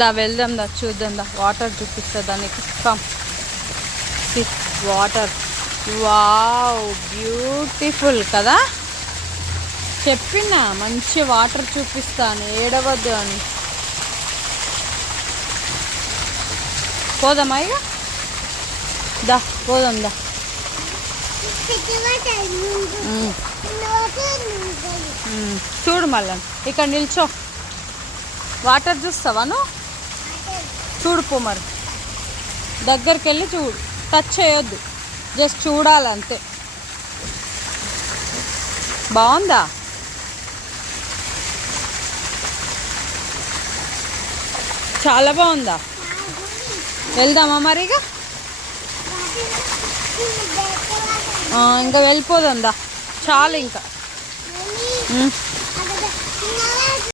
దా వెళ్దాం, దా చూద్దాం, దా వాటర్ చూపిస్తా దానికి. కమ్ వాటర్, వావ్ బ్యూటిఫుల్ కదా. చెప్పినా మంచి వాటర్ చూపిస్తాను, ఏడవద్దు అని. పోదామా ఇక? దా పోదాం దా. చూడు మళ్ళీ ఇక్కడ నిల్చో, వాటర్ చూస్తావా నువ్వు? చూడు పో మరి, దగ్గరికి వెళ్ళి చూడు, టచ్ చేయొద్దు, జస్ట్ చూడాలంతే. బాగుందా? చాలా బాగుందా? వెళ్దామా మరి ఇక? ఇంకా వెళ్ళిపోదాం దా, చాలు ఇంకా.